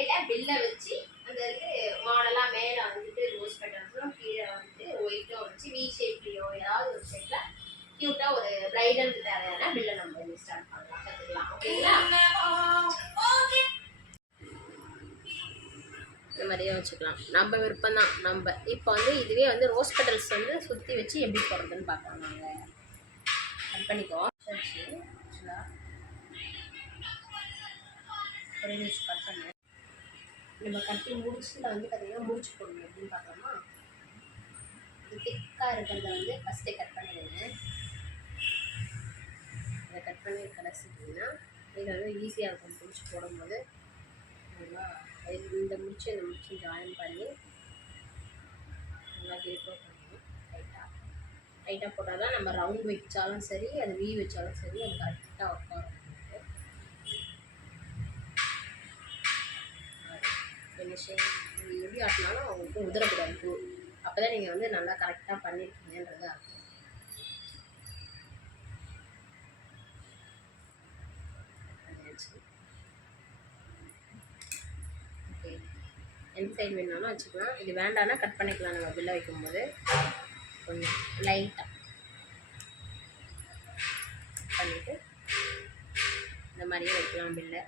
எண்ணெயில் பில்லை வச்சு அந்த இது மாடலாக மேலே வந்துட்டு ரோஸ் பெட்டல்ஸும் கீழே வந்துட்டு ஒயிட்டும் வச்சு வி ஷேப்லேயோ ஏதாவது ஒரு ஷேப்பில் க்யூட்டாக ஒரு ப்ரைடலுக்கு தேவையான பில்லை நம்ம ஸ்டார்ட் பண்ணலாம், கற்றுக்கலாம். ஓகேங்களா? இந்த மாதிரியே வச்சுக்கலாம். நம்ம விருப்பம் தான். நம்ம இப்போ வந்து இதுவே வந்து ரோஸ் பெட்டல்ஸ் வந்து சுற்றி வச்சு எப்படி போடுறதுன்னு பார்க்கலாம். நாங்கள் கட் பண்ணிக்கோ வச்சு ஆக்சுவலாக ஒரு நிமிஷம் கட் பண்ணேன். நம்ம கட்டி முடிச்சுல வந்து பார்த்திங்கன்னா முடிச்சு போடணும். எப்படின்னு பார்க்கலாமா? இது திக்காக இருக்கிறத வந்து ஃபஸ்ட்டே கட் பண்ணிடுங்க. அதை கட் பண்ணி கடைசிட்டிங்கன்னா இது வந்து ஈஸியாக இருக்கும் முடிச்சு போடும்போது. நல்லா இந்த முடிச்சு ஜாயின் பண்ணி நல்லா கிரிப்போ பண்ணணும். டைட்டாக போட்டால் தான் நம்ம ரவுண்ட் வச்சாலும் சரி, அது வீ வச்சாலும் சரி, அது கரெக்டாக ஒர்க் ஆகும். ஃபினிஷிங் எப்படி ஆட்டினாலும் அவங்களுக்கு உதிரக்கூடாது. அப்போ தான் நீங்கள் வந்து நல்லா கரெக்டாக பண்ணியிருக்கீங்கன்றது அர்த்தம். ஓகே, எந்த சைடு வேணாலும் வச்சுக்கலாம். இது வேண்டாம்னா கட் பண்ணிக்கலாம். நம்ம பில்லை வைக்கும்போது கொஞ்சம் லைட்டாக பண்ணிவிட்டு இந்த மாதிரியே வைக்கலாம். பில்லை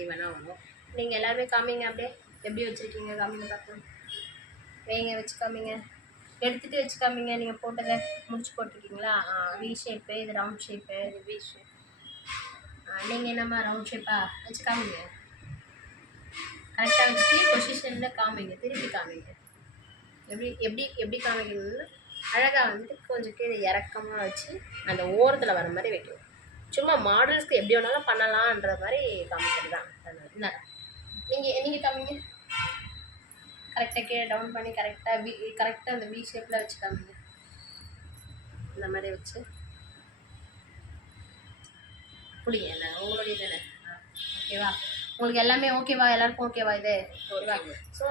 ஈவனாக வரும். நீங்கள் எல்லாருமே காமிங்க, அப்படியே எப்படி வச்சுருக்கீங்க காமிங்க பார்க்கலாம். வைங்க, வச்சு காமிங்க, எடுத்துகிட்டு வச்சு காமிங்க. நீங்கள் போட்டதை முடிச்சு போட்டிருக்கீங்களா? வி ஷேப்பு, இது ரவுண்ட் ஷேப்பு, இது வி ஷேப். நீங்கள் என்னம்மா ரவுண்ட் ஷேப்பாக வச்சு காமிங்க. கரெக்டாக வச்சு பொசிஷனில் காமிங்க, திருப்பி காமிங்க. எப்படி எப்படி எப்படி காமிக்கணும்னு அழகாக வந்துட்டு கொஞ்சம் கீழே இறக்கமாக வச்சு அந்த ஓரத்தில் வர மாதிரி வைக்கணும். சும்மா மாடல்ஸ்க்கு எப்படி வேணாலும் பண்ணலான்ற மாதிரி காமிக்கிறது தான். என்ன நீங்கள் காமிங்க. கரெக்டாக கீழே டவுன் பண்ணி கரெக்டாக அந்த வி ஷேப்பில் வச்சு காமிங்க. இந்த மாதிரி வச்சு புளிங்க. என்ன உங்களுடைய தானே? ஓகேவா? உங்களுக்கு எல்லாமே ஓகேவா? எல்லாருக்கும் ஓகேவா இது? ஓகேவா? ஸோ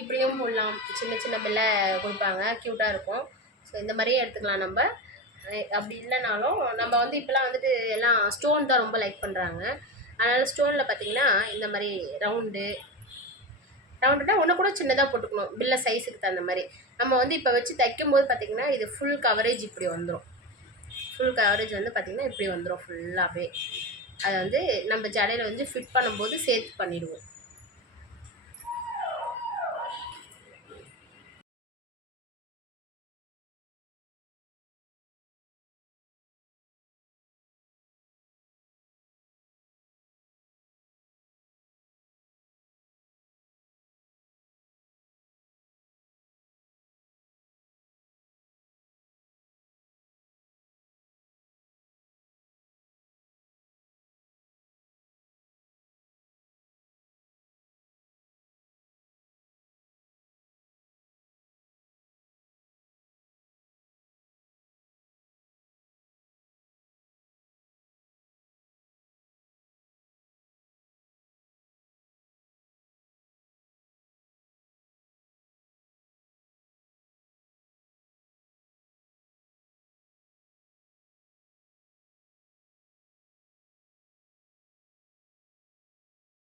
இப்படியும் போடலாம். சின்ன சின்ன பில்லை கொடுப்பாங்க, க்யூட்டாக இருக்கும். ஸோ இந்த மாதிரியே எடுத்துக்கலாம். நம்ம அப்படி இல்லைனாலும் நம்ம வந்து இப்போலாம் வந்துட்டு எல்லாம் ஸ்டோன் தான் ரொம்ப லைக் பண்ணுறாங்க. அதனால் ஸ்டோனில் பார்த்திங்கன்னா இந்த மாதிரி ரவுண்டுனா ஒன்று கூட சின்னதாக போட்டுக்கணும். பில்லை சைஸுக்கு தகுந்த மாதிரி. நம்ம வந்து இப்போ வச்சு தைக்கும்போது பார்த்திங்கன்னா இது ஃபுல் கவரேஜ் இப்படி வந்துடும். ஃபுல் கவரேஜ் வந்து பார்த்திங்கன்னா இப்படி வந்துடும் ஃபுல்லாகவே. அதை வந்து நம்ம ஜடையில் வந்து ஃபிட் பண்ணும்போது சேர்த்து பண்ணிவிடுவோம்.